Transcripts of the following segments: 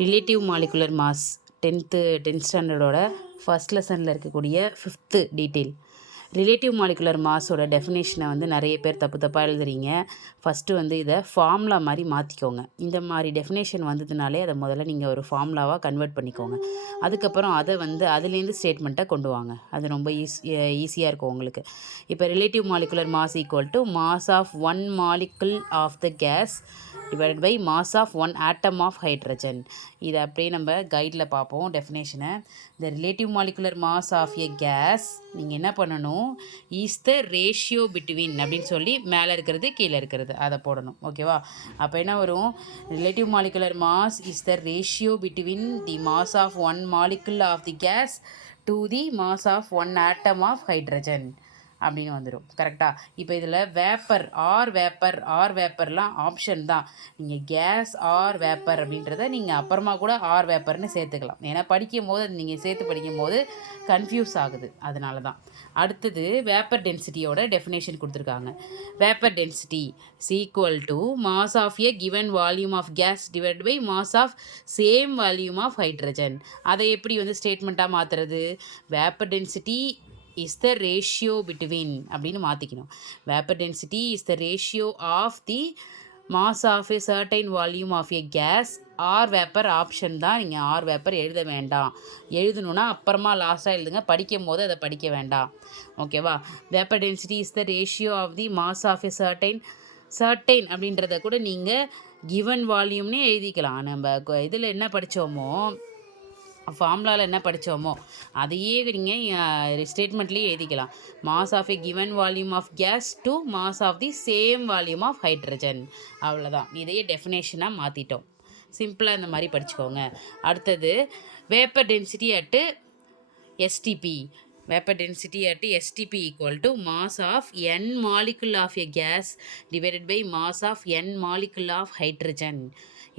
Relative molecular mass 10th ஸ்டாண்டர்டோட first லெசனில் இருக்கக்கூடிய 5th டீட்டெயில். ரிலேட்டிவ் மாலிகுலர் மாஸோட டெஃபினேஷனை நிறைய பேர் தப்பாக எழுதுறீங்க. ஃபஸ்ட்டு இதை ஃபார்முலா மாதிரி மாற்றிக்கோங்க. இந்த மாதிரி டெஃபினேஷன் வந்ததுனாலே அதை முதல்ல நீங்கள் ஒரு ஃபார்முலாவாக கன்வெர்ட் பண்ணிக்கோங்க. அதுக்கப்புறம் அதை அதுலேருந்து ஸ்டேட்மெண்ட்டை கொண்டு வாங்க. அது ரொம்ப ஈஸியாக இருக்கும் உங்களுக்கு. இப்போ relative molecular mass equal to mass of one molecule of the gas divided by mass of one atom of hydrogen. இதை அப்படியே நம்ம கைடில் பார்ப்போம் டெஃபினேஷனை. The relative molecular mass of a gas நீங்கள் என்ன பண்ணணும், இஸ் த ரேஷியோ பிட்வீன் அப்படின்னு சொல்லி மேலே இருக்கிறது கீழே இருக்கிறது அதை போடணும். ஓகேவா? அப்போ என்ன வரும், relative molecular mass is the ratio between the mass of one molecule of the gas to the mass of one atom of hydrogen அப்படின்னு வந்துடும். கரெக்டாக? இப்போ இதில் வேப்பர்லாம் ஆப்ஷன் தான். நீங்கள் கேஸ் ஆர் வேப்பர் அப்படின்றத நீங்கள் அப்புறமா கூட ஆர் வேப்பர்னு சேர்த்துக்கலாம். ஏன்னா படிக்கும் போது நீங்கள் சேர்த்து படிக்கும் போது கன்ஃபியூஸ் ஆகுது, அதனால தான். அடுத்தது வேப்பர் டென்சிட்டியோட டெஃபினேஷன் கொடுத்துருக்காங்க. Vapour density equal to mass of a given volume of gas divide by mass of same volume of hydrogen. அதை எப்படி ஸ்டேட்மெண்ட்டாக மாற்றுறது? Vapour density is the ratio between அப்படின்னு மாற்றிக்கணும். Vapour density is the ratio of the mass of a certain volume of a gas R vapour option தான். நீங்கள் R vapour எழுத வேண்டாம். எழுதணுன்னா அப்புறமா லாஸ்ட்டாக எழுதுங்க, படிக்கும் போது அதை படிக்க வேண்டாம். ஓகேவா? Vapour density is the ratio of the mass of a certain அப்படின்றத கூட நீங்கள் கிவன் வால்யூம்னே எழுதிக்கலாம். நம்ம இதில் என்ன படித்தோமோ, ஃபார்முலாவில் என்ன படித்தோமோ அதையே நீங்கள் ஸ்டேட்மெண்ட்லேயே எழுதிக்கலாம். Mass of a given volume of gas to mass of the same volume of hydrogen. அவ்வளோதான். இதையே டெஃபினேஷனாக மாற்றிட்டோம். சிம்பிளாக இந்த மாதிரி படிச்சுக்கோங்க. அடுத்தது vapour density at STP. Vapor density at STP equal to mass of n molecule of a gas divided by mass of n molecule of hydrogen.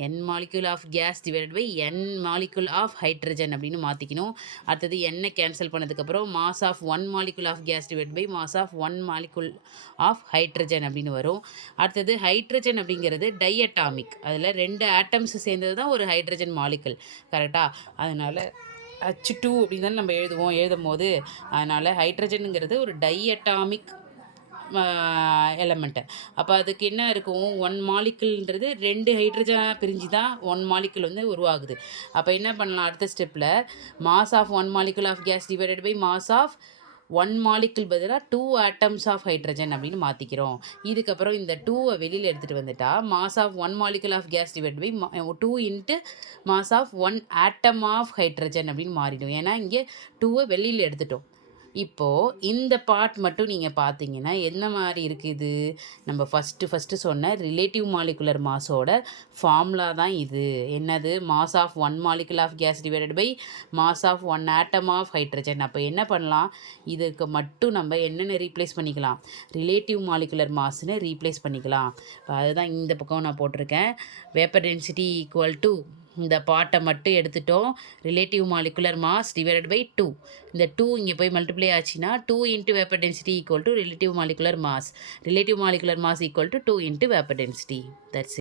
n molecule of gas divided by n molecule of hydrogen அப்படின்னு மாற்றிக்கணும். அடுத்தது n cancel பண்ணதுக்கப்புறம் mass of 1 molecule of gas divided by mass of 1 molecule of hydrogen அப்படின்னு வரும். அடுத்தது hydrogen அப்படிங்கிறது diatomic. அதில் 2 atoms சேர்ந்தது தான் ஒரு ஹைட்ரஜன் மாலிகுல். கரெக்டாக? அதனால் H2 அப்படின்னு தான் நம்ம எழுதும் போது அதனால் ஹைட்ரஜனுங்கிறது ஒரு டைஅட்டாமிக் எலமெண்ட்டு. அப்போ அதுக்கு என்ன இருக்கும், 1 மாலிகுல்ன்றது 2 ஹைட்ரஜனாக பிரிஞ்சு தான் 1 மாலிகுல் உருவாகுது. அப்போ என்ன பண்ணலாம், அடுத்த ஸ்டெப்பில் mass of 1 molecule of gas divided by mass of 1 molecule பதிலாக 2 ஆட்டம்ஸ் ஆஃப் ஹைட்ரஜன் அப்படின்னு மாற்றிக்கிறோம். இதுக்கப்புறம் இந்த 2வை வெளியில் எடுத்துகிட்டு வந்துட்டா mass of 1 molecule of gas divide by 2 into mass of 1 atom of hydrogen அப்படின்னு மாறிடும். ஏன்னா இங்கே 2வை வெளியில் எடுத்துட்டோம். இப்போது இந்த பார்ட் மட்டும் நீங்கள் பார்த்தீங்கன்னா என்ன மாதிரி இருக்குது, நம்ம ஃபஸ்ட்டு சொன்ன ரிலேட்டிவ் மாலிகுலர் மாஸோட ஃபார்முலா தான் இது. என்னது? Mass of 1 molecule of gas divided by mass of 1 atom of hydrogen. அப்போ என்ன பண்ணலாம், இதுக்கு மட்டும் நம்ம என்னென்ன ரீப்ளேஸ் பண்ணிக்கலாம், ரிலேட்டிவ் மாலிகுலர் மாஸ்ன்னு ரீப்ளேஸ் பண்ணிக்கலாம். அதுதான் இந்த பக்கம் நான் போட்டிருக்கேன். வேப்பர் டென்சிட்டி ஈக்குவல் டு இந்த பார்ட்டை மட்டும் எடுத்துட்டோம். Relative molecular mass divided by 2. இந்த 2 இங்கே போய் மல்டிப்ளை ஆச்சுன்னா 2 into vapour density equal to relative molecular mass. Relative molecular mass equal to 2 into vapour density. That's it.